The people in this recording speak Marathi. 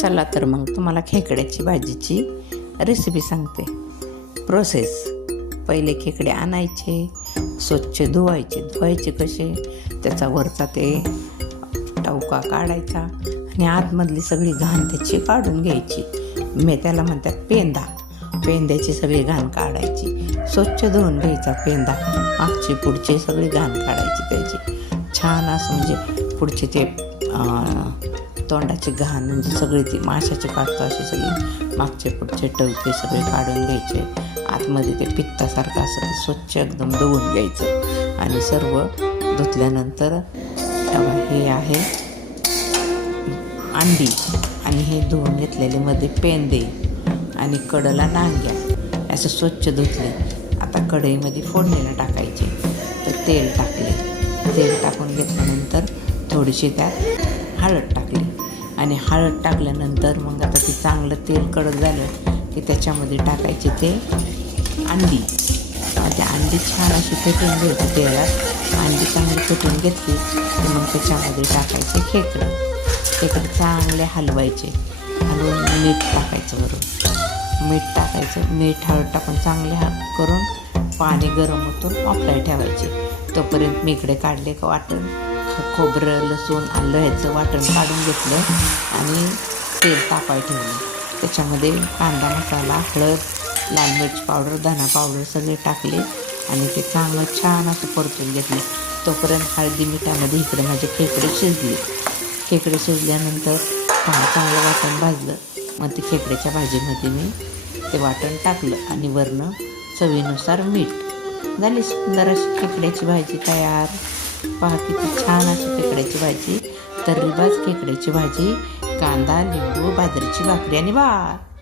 चला तर मग तुम्हाला खेकड्याची भाजीची रेसिपी सांगते. प्रोसेस: पहिले खेकडे आणायचे, स्वच्छ धुवायचे कसे, त्याचा वरचा ते टवका काढायचा आणि आतमधली सगळी घाण त्याची काढून घ्यायची. त्याला म्हणतात पेंद्याची सगळी घाण काढायची. स्वच्छ धुवून घ्यायचा पेंदा, मागची पुढची सगळी घाण काढायची त्याची. छान असं म्हणजे पुढचे ते तोंडाची घाण म्हणजे सगळी ती माशाची काढतो अशी सगळी मागचे पुढचे टवके सगळे काढून घ्यायचे. आतमध्ये ते पित्तासारखं असं ते स्वच्छ एकदम धुवून घ्यायचं आणि सर्व धुतल्यानंतर हे आहे अंडी आणि हे धुवून घेतलेले मध्ये पेंदे आणि कडला नांग्या असं स्वच्छ धुतले. आता कढईमध्ये फोडणीला टाकायचे. तर तेल टाकून घेतल्यानंतर थोडीशी त्यात हळद टाकली आणि हळद टाकल्यानंतर मग आता ते चांगलं तेल कडक झालं की त्याच्यामध्ये टाकायचे ते अंडी. ते अंडी छान अशी फेटून घ्यायची तेलात. अंडी चांगली फेटून घेतली की मग त्याच्यामध्ये टाकायचे खेकडे चांगले हलवायचे. हलवून मीठ टाकायचं मीठ हळद टाकून चांगले करून पाणी गरम होतं वाफलाय ठेवायचे. तोपर्यंत मी इकडे काढले का वाटण, खोबरं लसूण आलं ह्याचं वाटण काढून घेतलं आणि तेल तापाय ठेवलं. त्याच्यामध्ये कांदा मसाला, हळद, लाल मिरची पावडर, धना पावडर सगळे टाकले आणि ते चांगलं छान असं परतून घेतलं. तोपर्यंत हळदी मिठामध्ये इकडे माझे खेकडे शिजल्यानंतर चांगलं वाटण भाजलं. मग ते खेकड्याच्या भाजीमध्ये मी ते वाटण टाकलं आणि वरनं चवीनुसार मीठ. झाली सुंदर अशी खेकड्याची भाजी तयार. पहा किती छान अशी खेकड्याची भाजी, तर्रीबाज खेकड्याची भाजी, कांदा, लिंबू, बाजरीची भाकरी आणि भात.